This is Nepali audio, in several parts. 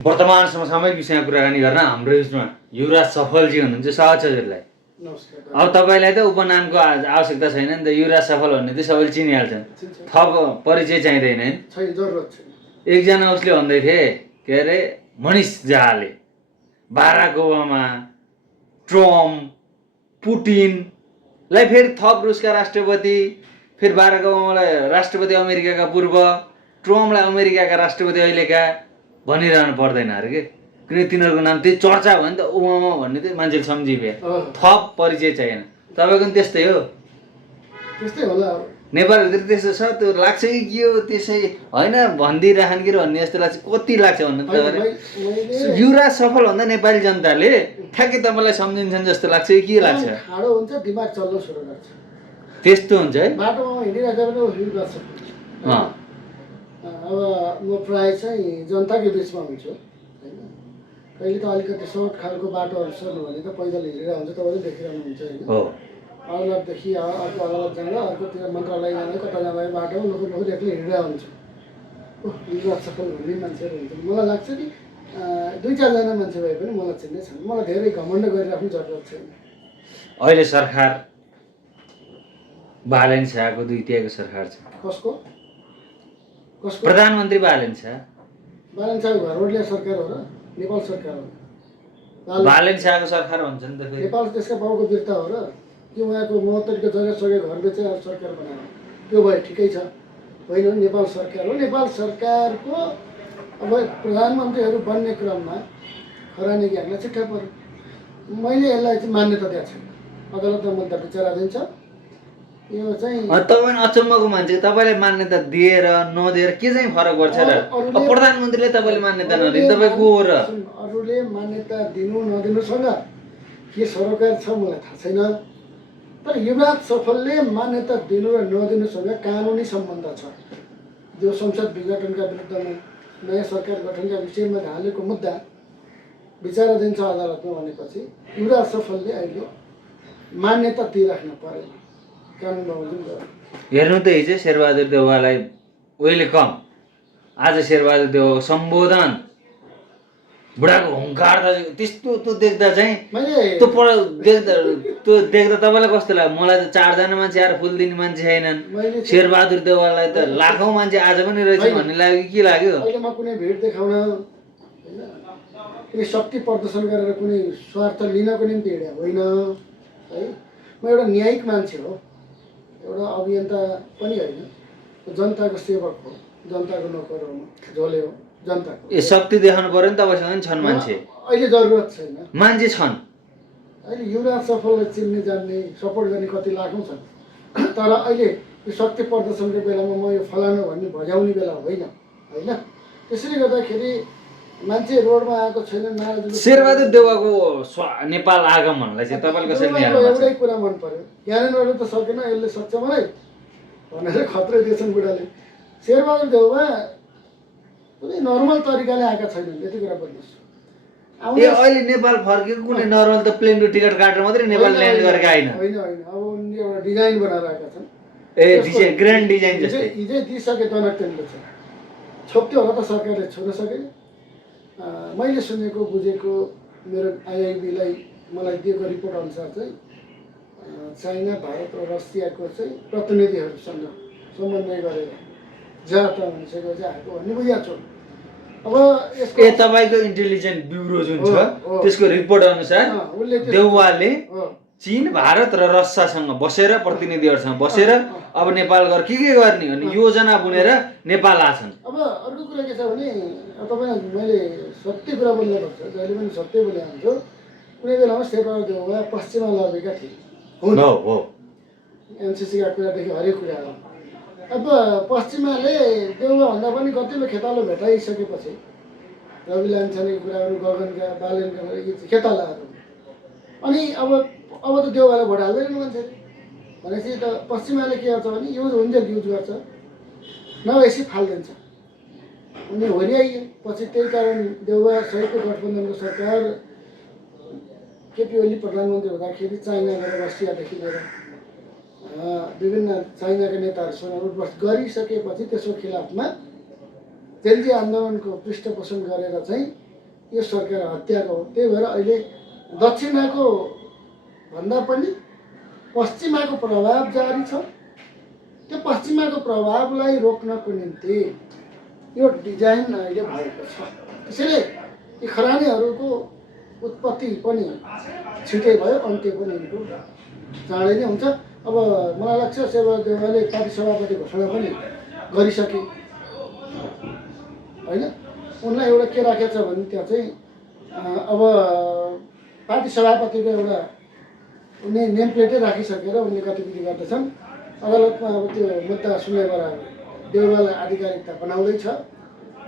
वर्तमान समसामयिक विषयमा कुराकानी गर्न हाम्रो यसमा युवराज सफलजी हुनुहुन्छ। स्वागत छ हजुरलाई। नमस्कार। अब तपाईँलाई त उपनामको आवश्यकता छैन नि त, युवराज सफल भन्ने त सबैले चिनिहाल्छन्, थप परिचय चाहिँदैन है? छैन, जरुरत छैन। एकजना उसले भन्दै थिए के अरे मनिष झाले बाराक ओबामा, ट्रम्प, पुटिनलाई फेरि थप रुसका राष्ट्रपति, फेरि बाराक ओबामालाई राष्ट्रपति अमेरिकाका पूर्व, ट्रम्पलाई अमेरिकाका राष्ट्रपति अहिलेका भनिरहनु पर्दैन अरे के, किनकि तिनीहरूको नाम त्यही चर्चा भयो नि त, ओबामा भन्ने चाहिँ मान्छेले सम्झिबे, थप परिचय चाहिएन। तपाईँको पनि त्यस्तै हो? त्यस्तै होला। नेपालभित्र त्यस्तो छ, त्यो लाग्छ कि के हो त्यसै होइन भनिदिइराखन् कि भन्ने जस्तो लाग्छ। कति लाग्छ भन्नु तपाईँले? युवराज सफल भन्दा नेपाली जनताले ठ्याक्कै तपाईँलाई सम्झिन्छन् जस्तो लाग्छ कि के लाग्छ? ठाडो हुन्छ, दिमाग चल्न सुरु गर्छ, त्यस्तो हुन्छ है। बाटोमा हिँडिरहेको पनि युवराज सफल। अब म प्रायः चाहिँ जनताको बिचमा हुन्छु होइन। कहिले त अलिकति सर्ट खालको बाटोहरू सर्नु भने त पैदल हिँडेर हुन्छ, तपाईँले देखिरहनुहुन्छ होइन। अदालतदेखि अर्को अदालत जाँदा अर्कोतिर मन्त्रालय जाँदा कता जाँदा बाटोमा लुखुर एक्लै हिँडिरहेको हुन्छ। युवराज सफल भन्ने मान्छेहरू हुन्छ। मलाई लाग्छ कि दुई चारजना मान्छे भए पनि मलाई चिन्ने छैन। मलाई धेरै घमण्ड गरिराख्नु जरुरत छैन। अहिले सरकार बालेन शाहको दुईटियाको सरकार छ। कसको? प्रधानमन्त्री बालेन शाह। बालेन शाहको घरवटले सरकार हो र नेपाल सरकार हो? बालेन शाहको सरकार भन्छ नि त फेरि। नेपाल त्यसका बाउको बिर्ता हो र कि उहाँको 72 जग्गा सके घर बेचेर सरकार बनायो? त्यो भए ठिकै छ, होइन? नेपाल सरकार हो। नेपाल सरकारको अब प्रधानमन्त्रीहरू बन्ने क्रममा खरानी ग्याङलाई चिट्ठा पर्यो। मैले यसलाई चाहिँ मान्यता दिएको छैन। अदालतमा मुद्दा विचाराधीन छ। यो चाहिँ तपाईँ अचम्मको मान्छे, तपाईँले मान्यता दिएर नदिएर के चाहिँ फरक पर्छ र? अब प्रधानमन्त्रीले तपाईँले मान्यता नदिनु तपाईँ को हो र? अरूले मान्यता दिनु नदिनुसँग के सरोकार छ मलाई थाहा छैन, तर युवराज सफलले मान्यता दिनु र नदिनुसँग कानुनी सम्बन्ध छ। जो संसद विघटनका विरुद्धमा नयाँ सरकार गठनका विषयमा हालेको मुद्दा विचाराधीन छ अदालतमा भनेपछि युवराज सफलले अहिले मान्यता दिइराख्न परेन, कानुन बमोजिम गर्नु। हेर्नु त हिजो शेरबहादुर देउवालाई वेलकम, आज शेरबहादुर देउवाको सम्बोधन, बुढाको हुङ्कार त त्यस्तो त्यो देख्दा चाहिँ त्यो देख्दा तपाईँलाई कस्तो लाग्यो? मलाई त 4 जना मान्छे आएर फुल दिने मान्छे छैनन्, शेरबहादुर देउवालाई त लाखौँ मान्छे आज पनि रहेछ भन्ने लाग्यो कि के लाग्यो? अहिले म कुनै भिड देखाउन होइन, कुनै शक्ति प्रदर्शन गरेर कुनै स्वार्थ लिनको निम्ति हिँडेको होइन है। म एउटा न्यायिक मान्छे हो, एउटा अभियन्ता पनि होइन, जनताको सेवक हो, जनताको नोकर हो, झोले हो जनताको। ए शक्ति देखाउनु पर्यो नि, तपाईँसँग नि छन् मान्छे। अहिले जरुरत छैन, मान्छे छन्। अहिले युवराज सफललाई चिन्ने जान्ने सपोर्ट गर्ने कति लाखौँ छन्, तर अहिले यो शक्ति प्रदर्शनको बेलामा म यो फलानु भन्ने भजाउने बेला होइन होइन। त्यसैले गर्दाखेरि मान्छे रोडमा आएको छैन। शेरबहादुर देउवाको नेपाल आगमनलाई चाहिँ तपाईँले कसरी लिएर आउनुहुन्छ? एउटै कुरा मन पर्यो, ज्ञानेन्द्रले त सकेन, यसले सक्छ मलाई भनेर खत्रै दिएछन् बुढाले। शेरबहादुर देउवा कुनै नर्मल तरिकाले आएका छैनन्, यति कुरा बुझ्नुहोस्। अहिले नेपाल फर्केको कुनै नर्मल त प्लेनको टिकट काटेर मात्रै नेपाल ल्यान्ड गरेका होइन। होइन होइन, अब उनले एउटा डिजाइन बनाएर आएका छन्। डिजाइन, ग्रान्ड डिजाइन जस्तै हिजै दिइसके तनकटेनले छ, छोप्थ्यो होला त सरकारले, छुन सकेन। मैले सुनेको बुझेको मेरो आइआइबीलाई मलाई दिएको रिपोर्ट अनुसार चाहिँ चाइना, भारत र रसियाको चाहिँ प्रतिनिधिहरूसँग समन्वय गरेर जाता मान्छेको चाहिँ आएको भन्ने बुझाएको छु। अब तपाईँको इन्टेलिजेन्ट ब्युरो जुन छ त्यसको रिपोर्ट अनुसार देउवाले चीन, भारत र रसियासँग बसेर, प्रतिनिधिहरूसँग बसेर अब नेपाल गएर के गर्ने भन्ने योजना बुनेर नेपाल आछन्। अब अर्को कुरा के छ भने तपाईँलाई मैले सत्य कुरा बोल्नुपर्छ, जहिले पनि सत्य बोले हुन्छु। कुनै बेलामा शेरबहादुर देउवा पश्चिमा लडेका थिए हुन्, एमसिसीका कुरादेखि हरेक कुरा हो। अब पश्चिमाले देउवाभन्दा पनि कतिलो खेतालो भेटाइसकेपछि रवि लामिछानेको कुरा गर्नु, गगनका बालेनका खेतालाहरू, अनि अब त देउवालाई भोट हाल्दैन मान्छेले भनेपछि त पश्चिमाले के गर्छ भने युज हुन्छ, युज गर्छ, नभएपछि फालिदिन्छ। उनी होरियाइयो पछि। त्यही कारण देउवा सहितको गठबन्धनको सरकार केपी ओली प्रधानमन्त्री हुँदाखेरि चाइना र रसियादेखि लिएर विभिन्न चाइनाका नेताहरूसँग उठबस गरिसकेपछि त्यसको खिलाफमा जेन्जी आन्दोलनको पृष्ठपोषण गरेर चाहिँ यो सरकार हत्याको हो। त्यही भएर अहिले दक्षिणाको भन्दा पनि पश्चिमाको प्रभाव जारी छ। त्यो पश्चिमाको प्रभावलाई रोक्नको निम्ति यो डिजाइन अहिले भएको छ। त्यसैले यी खरानीहरूको उत्पत्ति पनि छिटै भयो, अन्त्य पनि यिनको चाँडै नै हुन्छ। अब मलाई लाग्छ शेरबहादुर देउवाले पार्टी सभापति घोषणा पनि गरिसके होइन। उनलाई एउटा के राखेको छ भने त्यहाँ चाहिँ अब पार्टी सभापतिको एउटा उनी नेम प्लेटै राखिसकेर उनले गतिविधि गर्दैछन्। अदालतमा अब त्यो मुद्दा सुन्नेबाट देउवालाई आधिकारिकता बनाउँदैछ।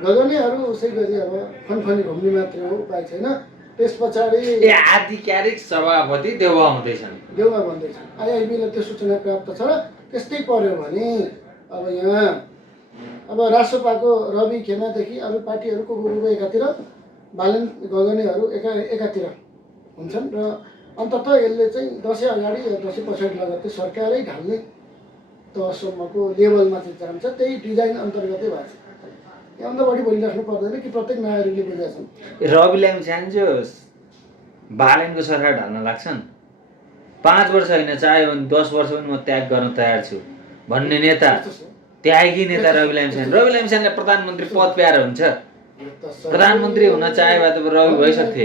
गगनेहरू उसै गरी अब फनफनी घुम्ने मात्रै हो, उपाय छैन। त्यस पछाडि आधिकारिक सभापति देउवा हुँदैछन्, देउवा भन्दैछन्। आइआइबीलाई त्यो सूचना प्राप्त छ र त्यस्तै पर्यो भने अब यहाँ अब रासोपाको रवि खेमादेखि अरू पार्टीहरूको गुरुको एकातिर, बालेन गगनेहरू एकातिर हुन्छन् र अन्ततः यसले चाहिँ दसैँ अगाडि या दसैँ पछाडि लगत्तै सरकारै ढाल्ने तहसम्मको लेभलमा चाहिँ जान्छ। त्यही डिजाइन अन्तर्गतै भएको छ। योभन्दा बढी बोलिराख्नु पर्दैन कि प्रत्येक नागरिकले बुझेका छन्। रवि लामिछाने चाहिँ बालेनको सरकार ढाल्न लाग्छन्। 5 वर्ष होइन, चाह्यो भने 10 वर्ष पनि म त्याग गर्न तयार छु भन्ने नेता, त्यागी नेता रवि लामिछाने। रवि लामिछानेलाई प्रधानमन्त्री पद प्यारो हुन्छ। प्रधानमन्त्री हुन चाहे भए त रवि भइसक्थे।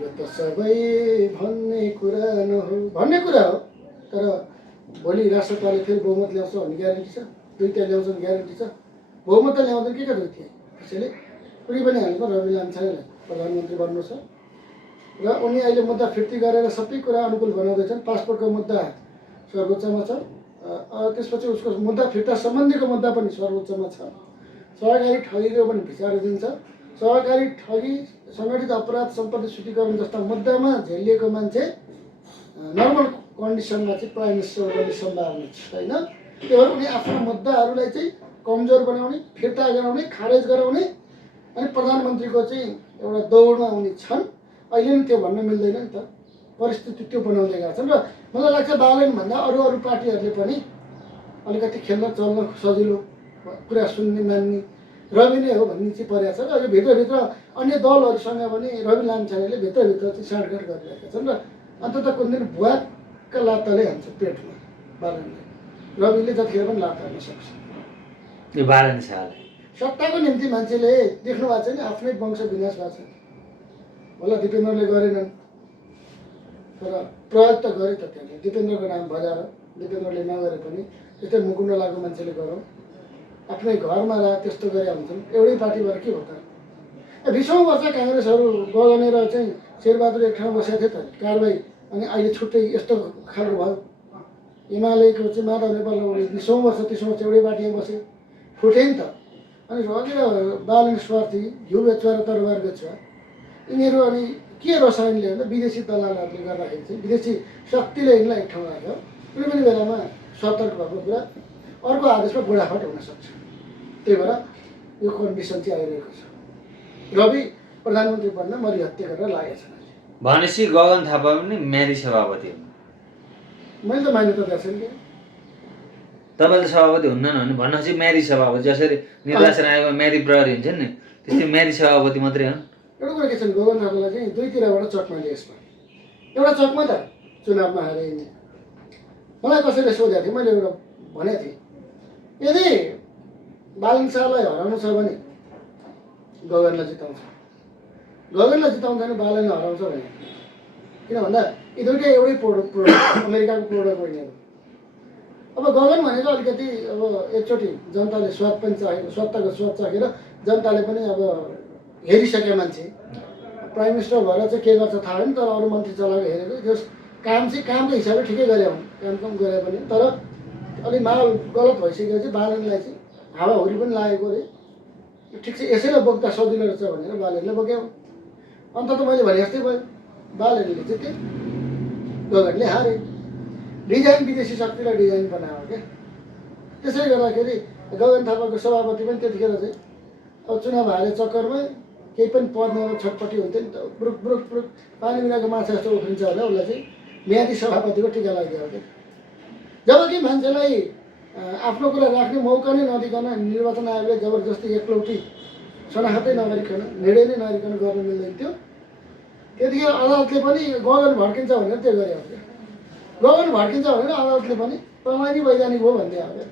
यो त सबै भन्ने कुरा हो। तर भोलि राष्ट्रपाले फेरि बहुमत ल्याउँछ भन्ने ग्यारेन्टी छ? दुईटा ल्याउँछन् ग्यारेन्टी छ? बहुमत त ल्याउँदैन के दुईटा। त्यसैले कुनै पनि हालतमा रवि लामिछानेलाई प्रधानमन्त्री बन्नु छ र उनी अहिले मुद्दा फिर्ती गरेर सबै कुरा अनुकूल बनाउँदैछन्। पासपोर्टको मुद्दा सर्वोच्चमा छ। त्यसपछि उसको मुद्दा फिर्ता सम्बन्धीको मुद्दा पनि सर्वोच्चमा छ। सहकारी ठगीको पनि विचार दिन्छ। सहकारी ठगी, सङ्गठित अपराध, सम्पत्ति शुद्धिकरण जस्ता मुद्दामा झेलिएको मान्छे नर्मल कन्डिसनमा चाहिँ प्राइम मिनिस्टर बन्ने सम्भावना छैन। त्यही भएर उनी आफ्नो मुद्दाहरूलाई चाहिँ कमजोर बनाउने, फिर्ता गराउने, खारेज गराउने अनि प्रधानमन्त्रीको चाहिँ एउटा दौडमा उनी छन्। अहिले नि त्यो भन्न मिल्दैन नि त, परिस्थिति त्यो बनाउँदै गएका छन्। र मलाई लाग्छ बालेनभन्दा अरू पार्टीहरूले पनि अलिकति खेल्न चल्न सजिलो, कुरा सुन्ने मान्ने रवि नै हो भन्ने चाहिँ परेको छ। र यो भित्रभित्र अन्य दलहरूसँग पनि रवि लामिछानेले भित्रभित्र चाहिँ साँठगाँठ गरिरहेका छन् र अन्ततः कुन दिन भुवाका लात्ताले हान्छ पेटमा बालेनले। रविले जतिखेर पनि लात हान्न सक्छ। यो बालन साल सत्ताको निम्ति मान्छेले देख्नु भएको छैन, आफ्नै वंश विनाश भएको छ। होला दिपेन्द्रले गरेनन् तर प्रयोग त गरे त त्यहाँले। दिपेन्द्रको नाम बजाएर दिपेन्द्रले नगरे पनि त्यस्तै मुकुन्ड लागेको मान्छेले गरौँ, आफ्नै घरमा रह त्यस्तो गरे हुन्छन्। एउटै पार्टीबाट के हो त? 20औं वर्ष काङ्ग्रेसहरू गगनेर चाहिँ शेरबहादुर एक ठाउँ बसेको थियो त कारबाही, अनि अहिले छुट्टै यस्तो खालको भयो। एमालेको चाहिँ माधव नेपाल 20औं वर्ष 30औं वर्ष एउटै पार्टीमा बसे, फुटे नि त। अनि रवि र बालन स्वार्थी, घिउ बेचुवा र तरबार बेचुवा यिनीहरू अनि के रसायनले भन्दा विदेशी दलालहरूले गर्दाखेरि चाहिँ विदेशी शक्तिले यिनलाई एक ठाउँ राख्यो। कुनै पनि बेलामा सतर्क भएको कुरा अर्को आदेशमा बुढाफाट हुनसक्छ। त्यही भएर यो कन्डिसन चाहिँ आइरहेको छ। रवि प्रधानमन्त्री बन्न मरिहत्या गरेर लागेको छ। भनेपछि गगन थापा पनि म्यादी सभापति हो। मैले त मान्यता दिएको छैन कि तपाईँले सभापति हुन्न भने भनेपछि म्यादी सभापति, जसरी निर्वाचन आयोगमा म्यादी प्रहरी हुन्छन् नि त्यस्तै म्यादी सभापति मात्रै हुन्। एउटा कुरा के छ भने गगन थापालाई चाहिँ दुईतिरबाट चकमा दिए यसमा। एउटा चकमा त चुनावमा हारे यिनी। मलाई कसैले सोधेको थियो, मैले एउटा भनेको थिएँ यदि बालन शाहलाई हराउनु छ भने गगनलाई जिताउँछ, गगनलाई जिताउँछ भने बालनलाई हराउँछ भने। किन भन्दा यी दुइटै एउटै प्रोडक्ट अमेरिकाको प्रोडक्ट हो यिनीहरू। अब गगन भनेको अलिकति अब एकचोटि जनताले स्वाद पनि चाहेको, सत्ताको स्वाद चाहेर जनताले पनि अब हेरिसके मान्छे। प्राइम मिनिस्टर भएर चाहिँ के गर्छ थाहा होइन, तर अरू मन्त्री चलाएको हेरेको त्यो काम चाहिँ कामको हिसाबले ठिकै गरे हुन्, काम गरे पनि। तर अलिक माहौल गलत भइसकेपछि बालनलाई चाहिँ हावाहुरी पनि लागेको अरे, ठिक छ यसैलाई बोक्दा सजिलो रहेछ भनेर बालनले बोक्यो। अन्त त मैले भने जस्तै भयो, बालनले जिते, गगनले हारे। डिजाइन विदेशी शक्तिलाई डिजाइन बनायो क्या। त्यसै गर्दाखेरि गगन थापाको सभापति पनि त्यतिखेर चाहिँ अब चुनाव हारे चक्करमा केही पनि पद नभएर छटपट्टि हुन्थ्यो नि त। ब्रुक ब्रुक ब्रुक पानी बिनाको माछा जस्तो उफ्रिन्छ होला, उसलाई चाहिँ म्यादी सभापतिको टिका लगाइदियो क्या। जबकि मान्छेलाई आफ्नो कुरा राख्ने मौका नै नदिकन निर्वाचन आयोगले जबरजस्ती एकलौटी सनाखतै नगरिकन निर्णय नै नगरिकन गर्न मिल्दैन थियो। त्यतिखेर अदालतले पनि गगन भड्किन्छ भनेर त्यो गरे हो क्या। गगन भड्किन्छ भनेर अदालतले पनि तपाईँ नै वैज्ञानिक हो भन्दै आयो।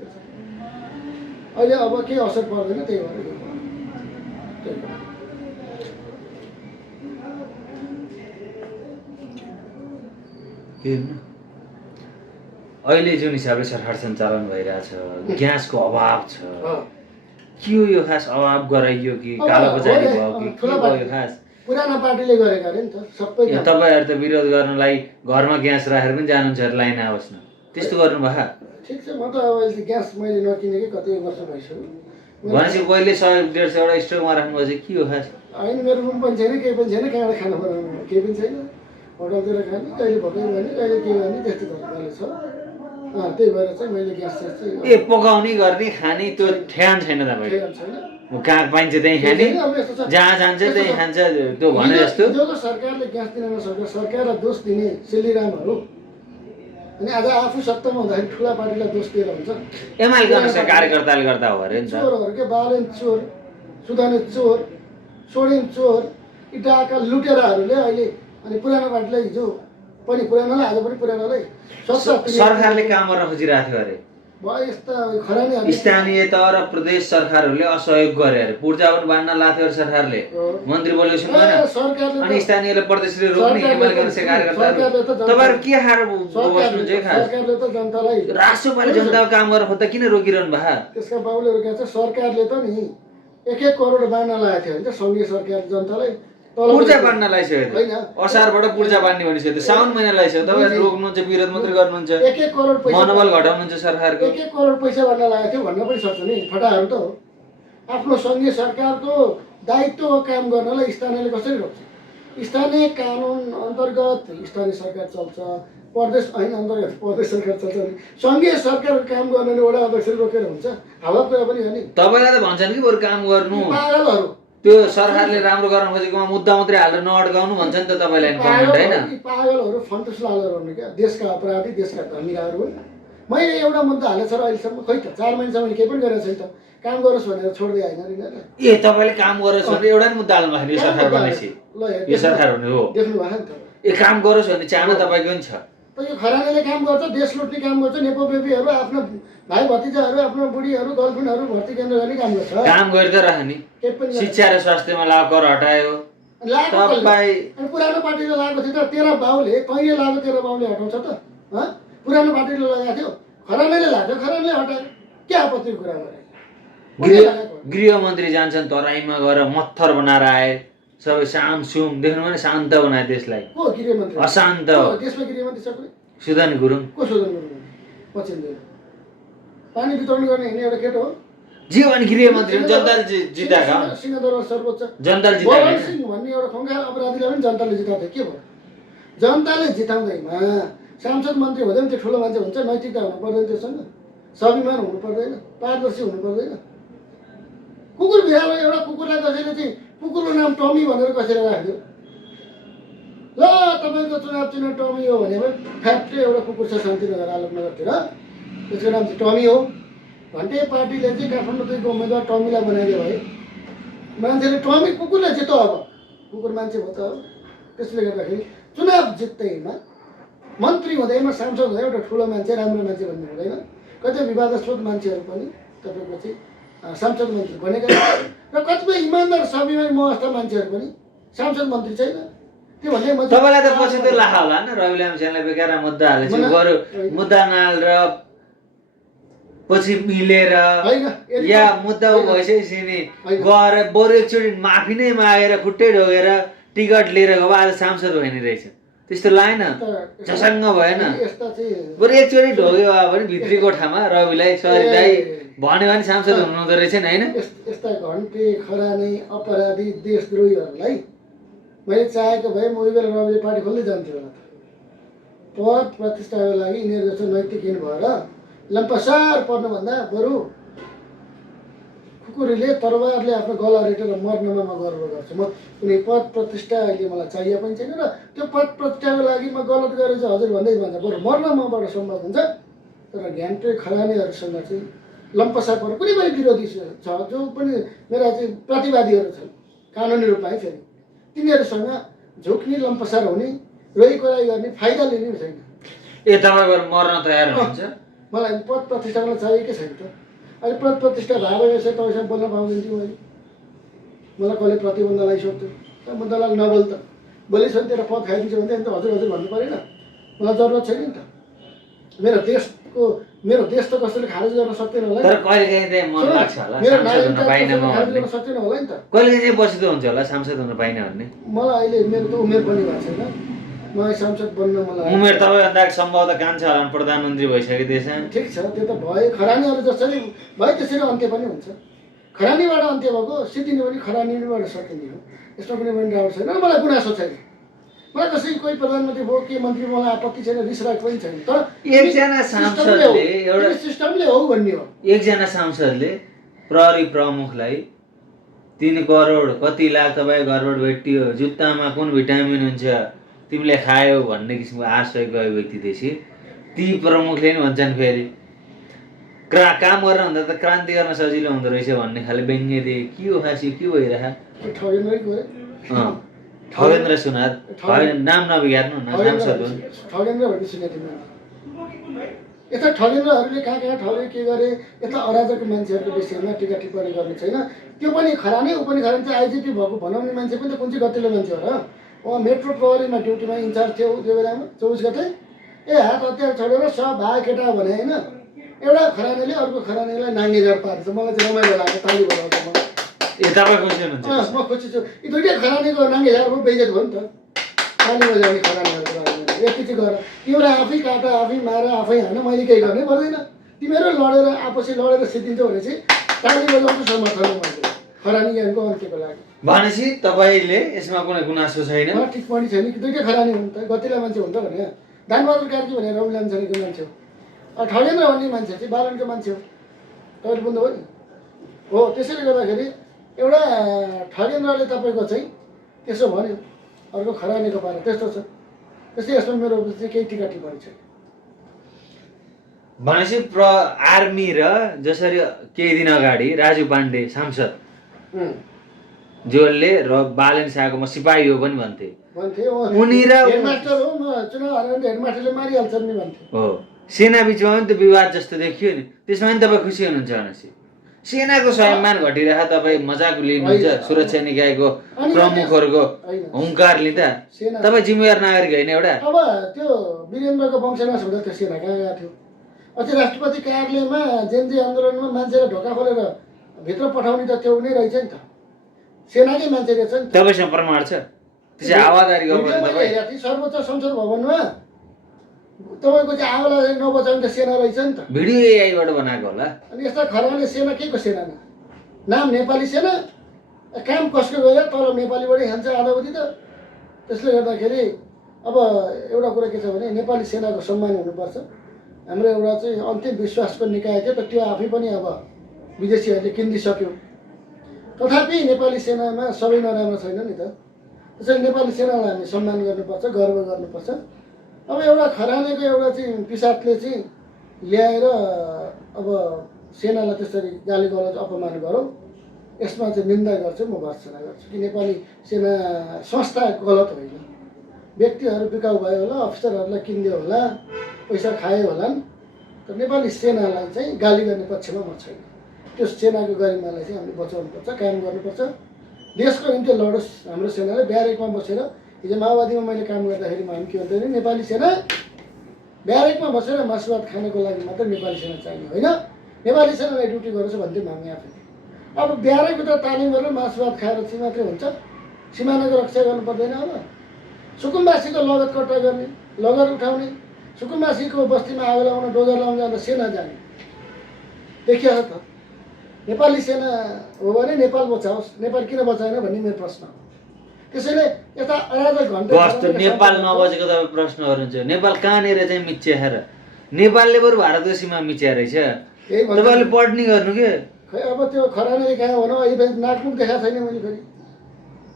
अहिले अब केही असर पर्दैन त्यही भएर हेर्नु अहिले जुन हिसाबले सरकार सञ्चालन भइरहेछ, ग्यासको अभाव छ, के हो यो खास अभाव गराइयो कि कालोबजारी भयो कि के भयो यो खास? पुरानो पार्टीले गरेका अरे नि त सबै। तपाईँहरू त विरोध गर्नलाई घरमा ग्यास राखेर पनि जानुहुन्छ लाइन आओस् न, त्यस्तो गर्नुभयो? ठिक छ, म त अब अहिले ग्यास मैले नकिनेकै कति वर्ष भइसक्यो। भनेपछि पहिले 100-150 स्टोकमा राख्नुभयो चाहिँ के हो खास? होइन, मेरो रुम पनि छैन, केही पनि छैन, कहाँबाट खाना बनाउनु केही पनि छैन। होटलतिर खाने, कहिले भोकै भने कहिले के गर्ने त्यस्तो तरिकाले छ। त्यही भएर चाहिँ मैले ग्यास चाहिँ पकाउने गर्ने खाने त्यो ठ्यान छैन तपाईँको? छैन, कहाँ पाइन्छ त्यहीँ खाने, जहाँ जान्छ त्यहीँ खान्छ त्यो भने जस्तो? हिजोको सरकारले ग्यास दिन नसक्दा सरकारलाई दोष दिने सिल्लीरामहरू अनि आज आफू सत्तामा हुँदाखेरि ठुला पार्टीलाई दोष दिएर हुन्छ। एमालेको अनुसार कार्यकर्ताले गर्दा हो अरे नि त। चोरहरू के बालेन चोर, सुधाने चोर, सोडिन चोर, यी डाका लुटेराहरूले अहिले अनि पुरानो पार्टीलाई हिजो पनि पुरानोलाई आज पनि पुरानोलाई सरकारले काम गर्न खोजिरहेको थियो अरे। भयो यस्ता खरानी स्थानीय तह र प्रदेश सरकारहरूले असहयोग गरे अरे, पूर्जा पनि बाँड्न लाथ्यो अरे सरकारले, मन्त्री बोलेको सुन्दैन। अनि स्थानीयले प्रदेशले रोक्ने एमालेको अनुसार कार्यकर्ताहरू तपाईँहरू के खाएर बस्नुहुन्छ खास? सरकारले त जनतालाई राष्ट्रपाले जनताको काम गरेर खोज्दा किन रोकिरहनु भयो? त्यसका बाबुले रोकेको छ। सरकारले त नि 1-1 करोड बाँड्न लागेको थियो भने सँगै सरकार जनतालाई पूर्जा बाँड्न लागिसक्यो थियो। असारबाट पूर्जा बाँड्ने भनिसक्यो थियो, साउन महिना लागिसक्यो। तपाईँहरू रोक्नुहुन्छ, विरोध मात्रै गर्नुहुन्छ, 1-1 करोड पैसा मनोबल घटाउनुहुन्छ सरकारको। 1-1 करोड पैसा बाँड्न लागेको थियो भन्न पनि सक्छ नि। फटाहरू त हो। आफ्नो सङ्घीय सरकारको दायित्व काम गर्नलाई स्थानीयले कसरी रोक्छ? स्थानीय कानुन अन्तर्गत स्थानीय सरकार चल्छ, प्रदेश ऐन अन्तर्गत प्रदेश सरकार चल्छ। सङ्घीय सरकारको काम गर्ने वडा अध्यक्षले रोकेर हुन्छ? हावा कुरा पनि हो नि। तपाईँलाई त भन्छन् कि बरु काम गर्नु, पागलहरू त्यो सरकारले राम्रो गर्न खोजेकोमा मुद्दा मात्रै हालेर नअड्काउनु भन्छ नि त तपाईँलाई गभर्मेन्ट, होइन? पागलहरू फन्टुस लालहरू हुन् क्या, देशका अपराधी, देशका धमिराहरू हुन्। मैले एउटा मुद्दा हालेको छ र अहिलेसम्म खोइ त 4 महिनासम्म केही पनि गरेको छैन त। काम गरोस् भनेर छोड्दै आएन नि। ए तपाईँले काम गरोस् भने एउटा नि मुद्दा हाल्नु भएको यो सरकार बनेपछि, यो सरकार हुने हो। देख्नु भएको नि त। ए काम गरोस् भन्ने चाहना तपाईँको नि छ। त यो खरानीले काम गर्छ, देश लुट्ने काम गर्छ, नेपोबेबीहरू आफ्नो भाइ भतिजाहरू, आफ्नो बुढीहरू, गर्लफ्रेन्डहरू भर्ती केन्द्र गर्ने काम गर्छ। काम गर्दै रहने, शिक्षा र स्वास्थ्यमा लागु कर हटायो तपाईँ। अनि पुरानो पार्टीले लागेको थियो त, तेरा बाउले कहिले लाग्यो, तेरा बाउले हटाउँछ त? पुरानो पार्टीले लगाएको थियो, खरानीले लाग्यो, खरानीले हटायो, के आपत्तिको कुरा गरे? गृहमन्त्री जान्छन् तराईमा गएर मत्थर बनाएर आए, सबै साम सुम देख्नु भने शान्त बनाए देशलाई। को गृहमन्त्री? अशान्त। देशमा गृहमन्त्री छ कुनै? सुधानी गुरुङ। को सुधानी गुरुङ? पछिल्लो पानी वितरण गर्ने हिँड्ने एउटा केटो हो। जीव अनि गृहमन्त्री जनताले जिताएका, सिंहदरबार सर्वोच्च जनताले जिताएका। बलराम सिंह भन्ने एउटा खङ्गाल अपराधीलाई पनि जनताले जिताएको थियो। के भयो? जनताले जिताउँदैमा सांसद मन्त्री हुँदै पनि त्यो ठुलो मान्छे हुन्छ, नैतिकता हुनु पर्दैन, त्योसँग स्वाभिमान हुनु पर्दैन, पारदर्शी हुनु पर्दैन। कुकुर बिरालो एउटा कुकुरलाई कसैले चाहिँ कुकुरको नाम टमी भनेर कसैले राख्यो? ल तपाईँको चुनाव चिन्ह टमी हो भने फ्याक्ट्री एउटा कुकुर छ शान्तिनगर आलोकनगरतिर, त्यसको नाम चाहिँ टमी हो। घन्टे पार्टीले चाहिँ काठमाडौँदेखिको उम्मेदवार टमीलाई बनाइदियो है, मान्छेले टमी कुकुरले जित्यो। अब कुकुर मान्छे भयो त। त्यसले गर्दाखेरि चुनाव जित्दैमा, मन्त्री हुँदैमा, सांसद हुँदै एउटा ठुलो मान्छे, राम्रो मान्छे भन्ने हुँदैन। कतै विवादास्पद मान्छेहरू पनि तपाईँको चाहिँ सांसद मन्त्री बनेका र कतिपय इमान्दार स्वाभिमानी मवस्था मान्छेहरू पनि सांसद मन्त्री छैन। त्यो भन्दै तपाईँलाई त पछि त लाखा होला नि, रवि लामिछानेलाई बेकार मुद्दा हालेपछि बरु मुद्दा नहालेर पछि मिलेर या मुद्दा भइसकेपछि नि गएर बरु एकचोटि माफी नै मागेर खुट्टै ढोगेर टिकट लिएर गयो, आज सांसद भइने रहेछ। त्यस्तो लागेन, झसङ्ग भएन? बरु एकचोटि ढोग्यो भने भित्री कोठामा रविलाई सरी दाइ भन्यो भने सांसद हुनुहुँदो रहेछ नि, होइन? यस्ता घन्टे खरानी अपराधी देशद्रोहीहरूलाई मैले चाहेको भए म उही बेला रविले पार्टी खोल्दै जान्थ्यो होला। पद प्रतिष्ठाको लागि यिनीहरू जस्तो नैतिकहीन भएर लम्पसार पर्नुभन्दा बरु कुकुरले तरवारले आफ्नो गला रेटेर मर्नमा म गर्व गर्छु। म कुनै पद प्रतिष्ठा अहिले मलाई चाहिए पनि छैन र त्यो पद प्रतिष्ठाको लागि म गलत गरेछु हजुर भन्दै भन्दा बरु मर्न मबाट सम्भव हुन्छ। तर घ्यान्टे खरानीहरूसँग चाहिँ लम्पसापहरू कुनै पनि विरोधी छ जो पनि मेरा चाहिँ प्रतिवादीहरू छन् कानुनी रूपमा है फेरि तिनीहरूसँग झुक्ने लम्पसार हुने रोइ कराई गर्ने फाइदा लिने छैन। ए तपाईँहरू मर्न तयार हुनुहुन्छ? मलाई पद प्रतिष्ठा मलाई चाहिएकै छैन त। अहिले पद प्रतिष्ठा भए भने चाहिँ तपाईँसँग बोल्न पाउँदैन थियो मैले। मलाई कसले प्रतिबन्ध लगाइसक्थ्यो मुद्दालाई नबोल त बोलिसक्यो तेरो पद खाइदिन्छ भने त हजुर हजुर भन्नु परेन। मलाई जरुरत छैन नि त। मेरो देश त कसैले खारेज गर्न सक्दैन होला। तर कहिलेकाहीँ चाहिँ मन लाग्छ होला सांसद हुन पाइन म भन्ने। सक्दैन होला नि त। कहिलेकाहीँ चाहिँ बसिँदो हुन्छ होला सांसद हुन पाइन भन्ने। मलाई अहिले मेरो त उमेर पनि भएको छैन। मलाई सांसद बन्न मलाई उमेर तपाईँभन्दा सम्भवतः कान्छा होला प्रधानमन्त्री भइसक्यो देशमा। ठिक छ त्यो त भयो। खरानीहरू जसरी भयो त्यसरी अन्त्य पनि हुन्छ। खरानीबाट अन्त्य भएको सिद्धिने पनि खरानीबाट सकिने हो। यसमा कुनै पनि डाउट छैन। मलाई गुनासो छैन। मलाई कसै कोही प्रधानमन्त्री भयो के मन्त्री मलाई आपत्ति छैन रिस राग पनि छैन। तर एकजना सांसदले एउटा सिस्टमले हो भन्ने हो। एकजना सांसदले प्रहरी प्रमुखलाई 3 करोड कति लाख तपाईँ घरबाट भेटियो जुत्तामा कुन भिटामिन हुन्छ तिमीले खायौ भन्ने किसिमको आशय गएको व्यक्तिदेखि ती प्रमुखले नि भन्छन् फेरि काम गर्न भन्दा त क्रान्ति गर्न सजिलो हुँदो रहेछ भन्ने खाले व्यङ्ग्य दिए। के हो खास यो के भइरह? ठगेन्द्र सुनार नाम नबिगार्नु न सांसद हुन्। ठगेन्द्र भन्ने सुनेको थिएँ। यता ठगेन्द्रहरूले कहाँ कहाँ ठगे के गरे यता अराजक मान्छेहरूको विषयमा टिका टिप्पणी गर्नु छैन। त्यो पनि खरानी ऊ पनि खरानी चाहिँ आइजिपी भएको भनाउने मान्छे पनि त कुन चाहिँ गतिलो मान्छे हो र। उहाँ मेट्रो प्रहरीमा ड्युटीमा इन्चार्ज थियो त्यो बेलामा 24 गते। हात हतियार छोडेर सब भाइ केटा भने होइन। एउटा खरानीले अर्को खरानीलाई नाङ्गे झार पार्छ। मलाई चाहिँ रमाइलो लाग्यो ताली बजाउँदा मलाई। ए तपाईँ खुसी हुनुहुन्छ? म खुसी छु। यी दुइटै खरानीको नाङ्गे झारको बेइज्जत भयो नि त। ताली बजाउने खरानीहरूको यति चाहिँ गर तिम्रो आफै काटा आफै मार आफै हान मैले केही गर्नै पर्दैन। तिमीहरू लडेर आपसी लडेर सिद्धिन्छ भने चाहिँ ताली बजाउँछु समर्थन हो मैले खरानी ज्ञानको अन्त्यको लागि। भनेपछि तपाईँले यसमा कुनै गुनासो छैन? ठिक पनि छैन कि दुइटै खरानी हुन् त। गतिला मान्छे हुन्छ भने दानबहादुर कार्की भनेर रवि लामछानेको मान्छे हो। ठगेन्द्र भन्ने मान्छे चाहिँ बालनको मान्छे हो। तपाईँले बुझ्नुभयो नि हो। त्यसैले गर्दाखेरि एउटा ठगेन्द्रले तपाईँको चाहिँ त्यसो भन्यो अर्को खरानीको पारा त्यस्तो छ। त्यसै यसमा मेरो चाहिँ केही टिका टिप्पणी छैन। भनेपछि आर्मी र जसरी केही दिन अगाडि राजु पाण्डे सांसद जसले बालेन शाहको म सिपाही हो पनि भन्थे उनी र हेडमास्टर हो। म चुनाव हारेर हेडमास्टरले मारिहाल्छ नि भन्थे हो। सेना बिचमा पनि त्यो विवाद जस्तो देखियो नि। त्यसमा पनि तपाईँ खुसी हुनुहुन्छ भनेपछि सेनाको सम्मान घटिरहेको तपाईँ मजाक लिनुहुन्छ सुरक्षा निकायको प्रमुखहरूको हुङ्कार लिँदा तपाईँ जिम्मेवार नागरिक होइन एउटा? अब त्यो वीरेन्द्रको वंशनाश हुँदा त्यो सेना कहाँ गएको थियो? अझै राष्ट्रपति कार्यालयमा जेनजी आन्दोलनमा मान्छेलाई ढोका खोलेर भित्र पठाउने त त्यो नै रहेछ नि त। सेनाकै मान्छे रहेछ नि। तपाईँसँग प्रमाण छ? त्यसै आवाजदारी गर्नु सर्वोच्च संसद भवनमा तपाईँको चाहिँ आगोलाई नबचाउने त सेना रहेछ नि त। भिडियो एआईबाट बनाएको होला। अनि यस्ता खरानी सेना के को सेना नाम नेपाली सेना काम कसको गयो तल नेपालीबाटै खान्छ आधावधि त। त्यसले गर्दाखेरि अब एउटा कुरा के छ भने नेपाली सेनाको सम्मान हुनुपर्छ। हाम्रो एउटा चाहिँ अन्तिम विश्वासको निकाय थियो त त्यो आफै पनि अब विदेशीहरूले किनिदिसक्यो। तथापि नेपाली सेनामा सबै नराम्रो छैन नि त। त्यसैले नेपाली सेनालाई हामी सम्मान गर्नुपर्छ गर्व गर्नुपर्छ। अब एउटा खरानीको एउटा चाहिँ पिसाबले चाहिँ ल्याएर अब सेनालाई त्यसरी गाली गलौज अपमान गरौँ यसमा चाहिँ निन्दा गर्छु म भर्त्सना गर्छु कि नेपाली सेना संस्था गलत होइन। व्यक्तिहरू बिकाउ भयो होला अफिसरहरूलाई किनिदियो होला पैसा खायो होला नि। तर नेपाली सेनालाई चाहिँ गाली गर्ने पक्षमा म छैन। त्यो सेनाको गरिमालाई चाहिँ हामीले बचाउनुपर्छ कायम गर्नुपर्छ। देशको निम्ति लडोस् हाम्रो सेनाले ब्यारेकमा बसेर हिजो माओवादीमा मैले काम गर्दाखेरि हामी के भन्दैन नेपाली सेना ब्यारेकमा बसेर मासुभात खानको लागि मात्र नेपाली सेना चाहिने होइन। नेपाली सेनालाई ड्युटी गरोस् भन्थ्यौँ हामी आफै। अब ब्यारेकभित्र तालिम गरेर मासुभात खाएर चाहिँ मात्रै हुन्छ? सिमानाको रक्षा गर्नु पर्दैन? अब सुकुम्बासीको लगत कट्टा गर्ने लगत उठाउने सुकुम्बासीको बस्तीमा आगो लगाउन डोजर लगाउन जाँदा सेना जाने देखिया छ त। नेपाली सेना हो भने नेपाल बचाओस्। नेपाल किन बचाएन भन्ने मेरो प्रश्न हो। त्यसैले यता अराजक घन्टा कस्तो नेपाल नबचेको तपाईँ प्रश्न गर्नुहुन्छ? नेपाल कहाँनिर चाहिँ मिच्याएर नेपालले बरु भारतको सीमा मिच्या रहेछ। तपाईँले पढ्ने गर्नु के? खै अब त्यो खरानीले कहाँ भनौँ अहिले फेरि नाकमुख देखाएको छैन मैले फेरि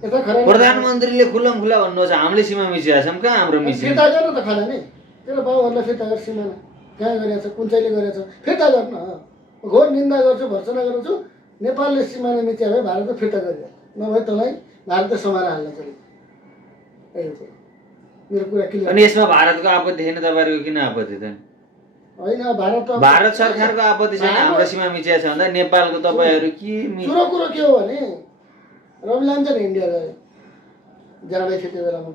यता खरानी प्रधानमन्त्रीले खुल्लम खुल्ला भन्नुहुन्छ हामीले सीमा मिचिया छौँ। कहाँ हाम्रो मिचिया? फिर्ता गर्नु त खरानी तेरो बाबुहरूलाई फिर्ता गर सिमाना कहाँ गरेको छ कुन चाहिँले गरेको छ फिर्ता गर्नु। घोर निन्दा गर्छु, भर्सना गर्छु। नेपालले सिमाना मिच्या भए भारतले फिर्ता गरिदियो, नभए तँलाई भारतले समाएर हाल्न चल्यो। यही हो मेरो कुरा क्लियर। अनि यसमा भारतको आपत्ति छैन, तपाईँहरूको किन आपत्ति त? होइन, भारत त भारत सरकारको आपत्ति छैन हाम्रो सीमा मिचिया छ भन्दा नेपालको तपाईँहरू के चुरो कुरो के हो भने रवि लामिछाने इन्डिया गए जाँदै थियो त्यो बेलामा।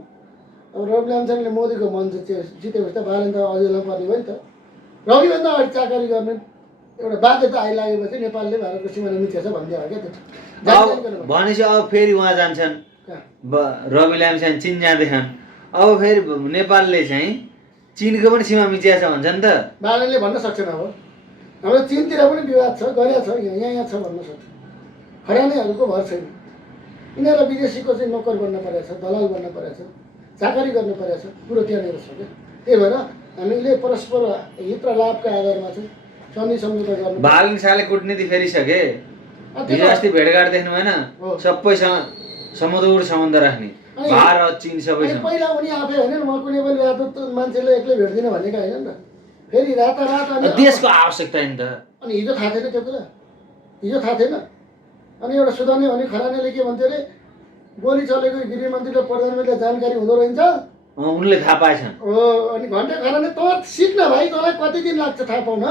अब रवि लामिछानेले मोदीको मन जितेपछि त बालेन त अझै पर्ने भयो नि त। रविभन्दा अगाडि चाकरी गर्ने एउटा बाध्यता आइलागेपछि नेपालले भारतको सिमाना मिचिया छ भनिदियो क्या त्यो। भनेपछि अब फेरि उहाँ जान्छन्, रवि लामिछाने चिन जाँदैछन्, अब फेरि नेपालले चाहिँ चिनको पनि सीमा मिचिया छ भन्छ नि त। बालेनले भन्न सक्छन् अब हाम्रो चिनतिर पनि विवाद छ, गरेका छ, यहाँ छ भन्न सक्छ। खरानीहरूको भर छैन। यिनीहरूलाई विदेशीको चाहिँ नोकर बन्न परेको छ, दलाल बन्न परेको छ, चाकरी गर्नु परेको छ, कुरो त्यहाँनिर छ क्या। त्यही भएर हामीले परस्पर हित र लाभका आधारमा चाहिँ सन्धि सम्झौता गर्नु। बालन शाहले कूटनीति फेरिसके, हिजो अस्ति भेटघाट देख्नु भएन? सबैसँग समदूर सम्बन्ध राख्ने, भारत चिन सबैसँग। पहिला उनी आफै होइन म कुनै पनि राजदूत मान्छेले एक्लै भेट्दिनँ भनेको होइन नि त। फेरि रातारात अनि देशको आवश्यकता नि त। अनि हिजो थाहा थिएन त्यो कुरा, हिजो थाहा थिएन। अनि एउटा सुधार्ने भने खरानीले के भन्थ्यो अरे, गोली चलेको गृहमन्त्री र प्रधानमन्त्रीलाई जानकारी हुँदो रहेछ। उनले थाहा पाएछन्। अनि घन्टे खरानी तँ सिक्न भाइ, तँलाई कति दिन लाग्छ थाहा पाउन।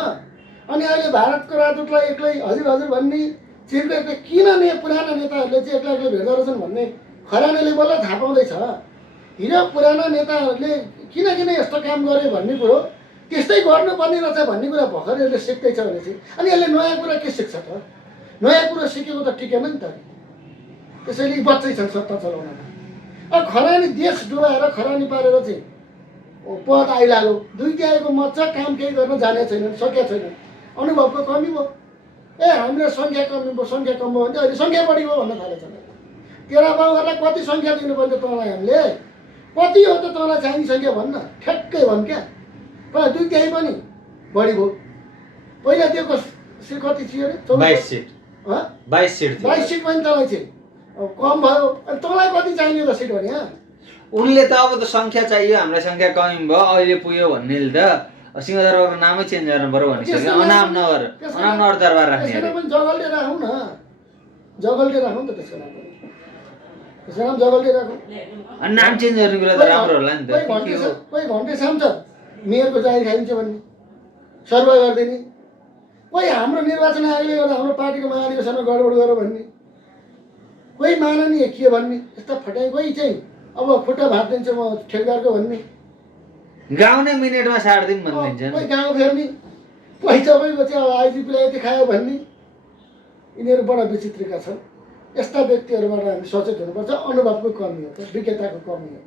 अनि अहिले भारतको राजदूतलाई एक्लै हजुर हजुर भन्ने, चिनको एक्लै किन पुराना नेताहरूले चाहिँ एक्लै एक्लै भेट्दो रहेछन् भन्ने खरानीले बल्ल थाहा पाउँदैछ। हिजो पुराना नेताहरूले किन किन यस्तो काम गरे भन्ने कुरो, त्यस्तै गर्नुपर्ने रहेछ भन्ने कुरा भर्खर यसले सिक्दैछ भने चाहिँ अनि यसले नयाँ कुरा के सिक्छ त? नयाँ कुरो सिकेको त टिकेन नि त। त्यसैले बच्चै छन् सत्ता चलाउनमा। अब खरानी देश डुबाएर खरानी पारेर चाहिँ पद आइलाग्यो, दुई तिहाईको मत छ, काम केही गर्न जाने छैनन्, सकेका छैनन्। अनुभवको कमी भयो। ए हामीलाई सङ्ख्या कमी भयो, सङ्ख्या कम भयो भने अहिले सङ्ख्या बढी भयो भन्न थालेछ। तेरा बाबुहरूलाई कति सङ्ख्या दिनुपर्छ तँलाई? हामीले कति हो त तँलाई चाहिने सङ्ख्या भन्न, ठ्याक्कै भन् क्या। तर दुई तिहाई पनि बढी भयो। पहिला दिएको सिट कति थियो अरे? 22 सिट। 22 सिट थियो। 22 सिट पनि तँलाई चाहिँ कम भयो। अनि तँलाई कति चाहिने त सिट भने? उनले त अब त सङ्ख्या चाहियो, हामीलाई सङ्ख्या कमी भयो, अहिले पुग्यो भन्नेले त सिंहदरबारको नामै चेन्ज गर्नु पर्यो भनिसक्यो। अनाम नगर दरबार राख्ने। त्यसको नाम पनि जगल्टे राखौँ न, जगल्टे राखौँ त। त्यसको नाम पनि त्यसको नाम जगल्टे राखौँ। अनि नाम चेन्ज गर्ने कुरा त राम्रो होला नि त। कोही घन्टे साम्छ मेयरको जागिर खाइन्छ भन्ने, सर्वे गरिदिने। कोही हाम्रो निर्वाचन आयोगले गर्दा हाम्रो पार्टीको महाधिवेशनमा गडबड गर्यो भन्ने, कोही माननीय के भन्ने, यस्ता फटाइ। कोही चाहिँ अब खुट्टा भाँचिदिन्छु म ठेकदारको भन्ने, गाउने मिनेटमा 8.5 दिन भनिदिन्छ। कोही गाउँ फेर्ने, कोही सबैको चाहिँ अब आइजिपीलाई यति खायो भन्ने। यिनीहरू बडा विचित्रका छन्। यस्ता व्यक्तिहरूबाट हामी सचेत हुनुपर्छ। अनुभवको कमी हो त, विज्ञताको कमी हो।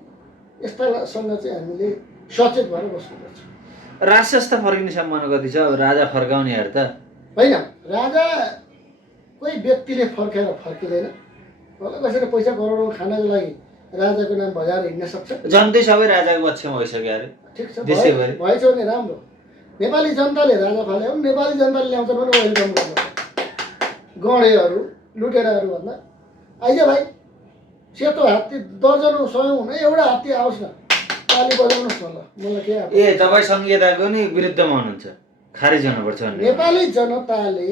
यस्तासँग चाहिँ हामीले सचेत भएर बस्नुपर्छ। राजस्व फर्किने सम्भावना कति छ? अब राजा फर्काउनेहरू त होइन, राजा कोही व्यक्तिले फर्केर फर्किँदैन। कसले कसैले पैसा करोडौँ खानको लागि राजाको नाम बजाएर हिँड्न सक्छ? जनतै सबै राजाको पक्षमा भइसक्यो अरे। ठिक छ, देशैभरि भएछ भने राम्रो। नेपाली जनताले राजा फाल्यो, नेपाली जनताले ल्याउँछन् भने वेलकम गर्नु। गणेहरू लुटेराहरू भन्दा आइज भाइ, सेतो हात्ती दर्जनौँ सयौँ हुन, एउटा हात्ती आओस् न, ताली बजाउनुहोस् न। ल मलाई के ए तपाईँ संहिताको नि विरुद्धमा हुनुहुन्छ, खारिज हुनुपर्छ। नेपाली जनताले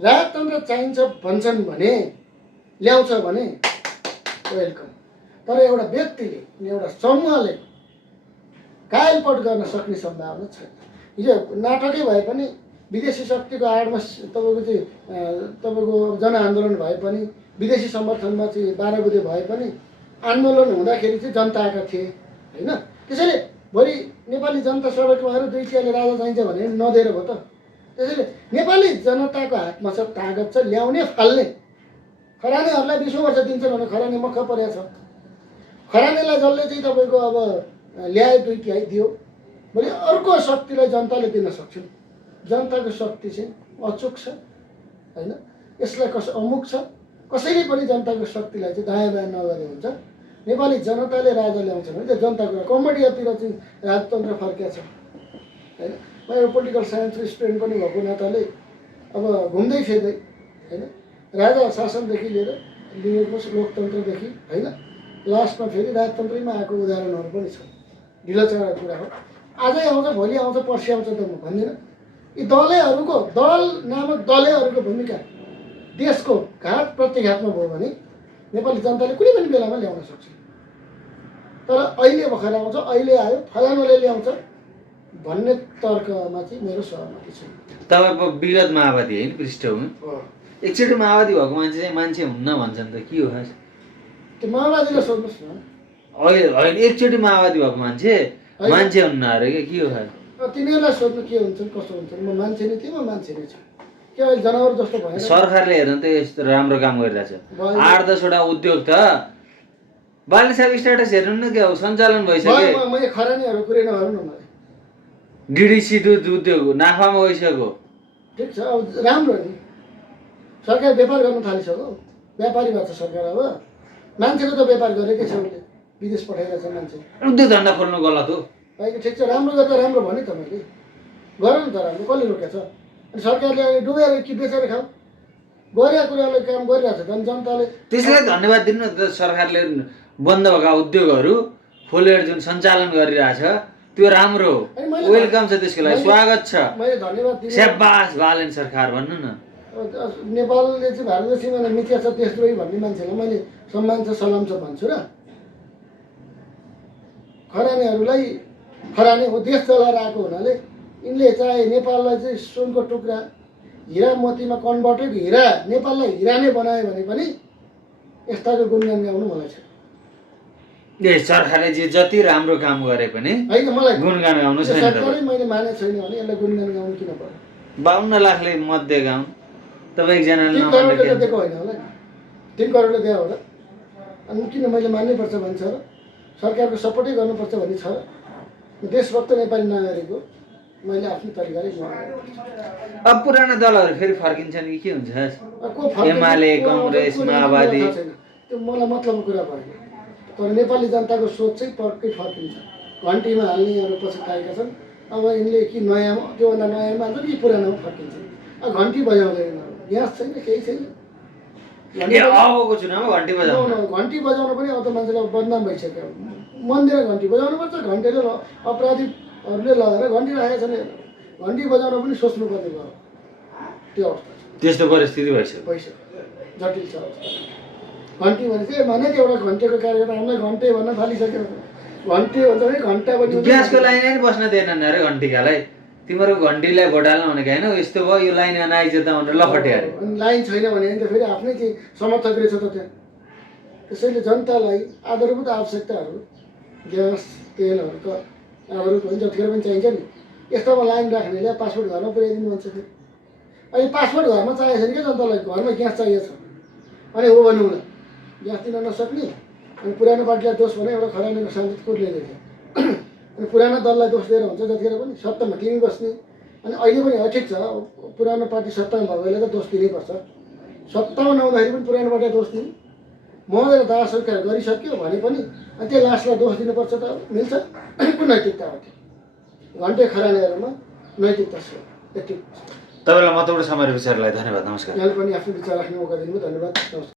राजतन्त्र चाहिन्छ भन्छन् भने, ल्याउँछ भने वेलकम। तर एउटा व्यक्तिले एउटा समूहले कायलपट गर्न सक्ने सम्भावना छैन। हिजो नाटकै भए पनि विदेशी शक्तिको आडमा तपाईँको चाहिँ तपाईँको जनआन्दोलन भए पनि, विदेशी समर्थनमा चाहिँ 12 बुधे भए पनि आन्दोलन हुँदाखेरि चाहिँ जनता आएका थिए होइन। त्यसैले भोलि नेपाली जनता सडकमा आएर दुई तिहाईले राजा चाहिन्छ भने नदिएर भयो त। त्यसैले नेपाली जनताको हातमा छ, तागत छ, ल्याउने फाल्ने। खरानीहरूलाई 20 वर्ष दिन्छन् भने खरानी मक्ख परेको छ। खरानीलाई जसले चाहिँ तपाईँको अब ल्याए दुई तिहाई दियो, भोलि अर्को शक्तिलाई जनताले दिन सक्छन्। जनताको शक्ति चाहिँ अचुक छ होइन। यसलाई अमुक छ। कसैले पनि जनताको शक्तिलाई चाहिँ दायाँ बायाँ नगरे हुन्छ। नेपाली जनताले राजा ल्याउँछ भने त्यो जनताको कम्बोडियातिर चाहिँ राजतन्त्र फर्किया छ होइन। म एउटा पोलिटिकल साइन्सको स्टुडेन्ट पनि भएको नाताले अब घुम्दै फिर्दै होइन, राजा शासनदेखि लिएर लिएको लोकतन्त्रदेखि होइन, लास्टमा फेरि राजतन्त्रैमा आएको उदाहरणहरू पनि छन्। ढिलो चढाको कुरा हो। आजै आउँछ, भोलि आउँछ, पर्सि आउँछ त म भन्दिनँ। यी दलैहरूको दल नामक दलैहरूको भूमिका देशको घात प्रतिघातमा भयो भने नेपाली जनताले कुनै पनि बेलामा ल्याउन सक्छ। तर अहिले भर्खर आउँछ, अहिले आयो, फलानुले ल्याउँछ भन्ने तर्कमा चाहिँ मेरो सहमति छैन। तपाईँ विगत माओवादी होइन पृष्ठभूमि, एकचोटि माओवादी भएको मान्छे चाहिँ मान्छे हुन्न भन्छन् त के हो खास? त्यो माओवादीलाई सोध्नुहोस् न। होइन एकचोटि माओवादी भएको मान्छे मान्छे हुन्न अरे के हो खास? तिनीहरूलाई सोध्नु के हुन्छन् कसो हुन्छन्। म मान्छे नै थिएँ, म मान्छे नै छु। के अहिले जनावर जस्तो भएन। सरकारले हेर्नु त यस्तो राम्रो काम गरिरहेछ। 8-10वटा उद्योग त बालनी साहब स्ट्याटस हेर्नु न क्या हो सञ्चालन भइसक्यो। मैले खरानीहरू कुरै नगरौँ न मलाई। डिडिसी दुध उद्योग नाफामा गइसक्यो। ठिक छ, अब राम्रो नि सरकार व्यापार गर्न थालिसक्यो। व्यापारी भएको छ सरकार। अब मान्छेको त व्यापार गरेकै छ, उसले विदेश पठाइरहेको छ मान्छे। उद्योग धन्दा खोल्नु गलत हो। अहिले ठिक छ, राम्रो गर्दा राम्रो भने त मैले गर नि त राम्रो, कसले रोकेको छ? अनि सरकारले अहिले डुबेर कि बेचेर खाऊ गरेका कुरालाई काम गरिरहेको छ। झन् जनताले त्यसलाई धन्यवाद दिनु न त। सरकारले बन्द भएका उद्योगहरू खोलेर जुन सञ्चालन गरिरहेछ त्यो राम्रो हो, वेलकम छ, त्यसको लागि स्वागत छ। मैले धन्यवाद दिनु। स्याबास बालेन सरकार भन्नु न। नेपालले चाहिँ भारतको सिमाना मिथिया छ देशद्रोही भन्ने मान्छेलाई मैले सम्मान छ सलाम छ भन्छु र खरानीहरूलाई खरानी हो देश चलाएर आएको हुनाले यिनले चाहे नेपाललाई चाहिँ सुनको टुक्रा हिरा मोतीमा कन्भर्टेड हिरा नेपाललाई हिरा नै बनायो भने पनि यस्ताको गुणगान गाउनु मलाई छ। ए सरकारले जे जति राम्रो काम गरे पनि होइन मलाई गुणगान गाउनु छैन। सरकारै मैले मानेको छैन भने यसलाई गुणगान गाउनु किन पर्यो? 52 लाखले मध्ये गाउँ तपाईँ एकजनाले 3 करोडले दिएको होइन होला, 3 करोडले दियो होला। अनि किन मैले मान्नै पर्छ भन्छ र सरकारको सपोर्टै गर्नुपर्छ भन्ने छ र देशभक्त नेपाली नागरिकको मैले आफ्नो तरिकाले अब पुराना दलहरू फेरि फर्किन्छन् कि के हुन्छ? एमाले काङ्ग्रेस माओवादी त्यो मलाई मतलबको कुरा भएन। तर नेपाली जनताको सोच चाहिँ पक्कै फर्किन्छ। घन्टीमा हाल्नेहरू पछि पाएका छन्। अब यिनले कि नयाँ त्योभन्दा नयाँमा हाल्छन् कि पुरानोमा फर्किन्छ। अब घन्टी बजाउँदैन, ग्यास छैन, केही छैन। अबको चुनावमा घन्टी बजाउनु, घन्टी बजाउन पनि अब त मान्छेलाई बदनाम भइसक्यो। मन्दिर घन्टी बजाउनु पर्छ, घन्टीले अपराधीहरूले लगाएर घन्टी राखेका छन्। घन्टी बजाउन पनि सोच्नुपर्ने भयो। त्यो अवस्था छ, त्यस्तो परिस्थिति भइसक्यो। जटिल छ अवस्था। घन्टी भने चाहिँ भने एउटा घन्टेको कार्यक्रम हामीलाई घन्टे भन्न थालिसक्यो। घन्टे भन्छ भने घन्टा पनि ग्यासको लाइन नै बस्न दिएनन् अरे घन्टीकालाई। तिम्रो घन्टीलाई घोटाल्न भनेको होइन, यस्तो भयो यो लाइन नआइज त भनेर लफटे अरे। अनि लाइन छैन भने त फेरि आफ्नै चाहिँ समर्थक रहेछ त त्यहाँ। त्यसैले जनतालाई आधारभूत आवश्यकताहरू ग्यास तेलहरूको आधारभूत पनि जतिखेर पनि चाहिन्छ नि। यस्तोमा लाइन राख्नेले पासपोर्ट घरमा पुर्याइदिनु भन्छ। फेरि अहिले पासपोर्ट घरमा चाहिएको छैन क्या जनतालाई, घरमा ग्यास चाहिएको छ। अनि हो भनौँ न ग्यास दिन नसक्ने अनि पुरानो पार्टीलाई दोष भने एउटा खरानीको सांसद कुर्ले दिन्छ। अनि पुरानो दललाई दोष दिएर हुन्छ जतिखेर पनि सत्तामा तिमी बस्ने। अनि अहिले पनि ठिक छ, पुरानो पार्टी सत्तामा भएको बेला त दोष दिनैपर्छ। सत्तामा नहुँदाखेरि पनि पुरानो पार्टीलाई दोष दिनु, मजाले दाह स्वीकार गरिसक्यो भने पनि अनि त्यो लास्टलाई दोष दिनुपर्छ त मिल्छ? कुन नैतिकता हो त्यो? घन्टे खरानीहरूमा नैतिकता छ यति। तपाईँलाई महत्त्वपूर्ण समय विचारलाई धन्यवाद, नमस्कार। यहाँले पनि आफ्नो विचार राख्ने मौका दिनुभयो, धन्यवाद, नमस्कार।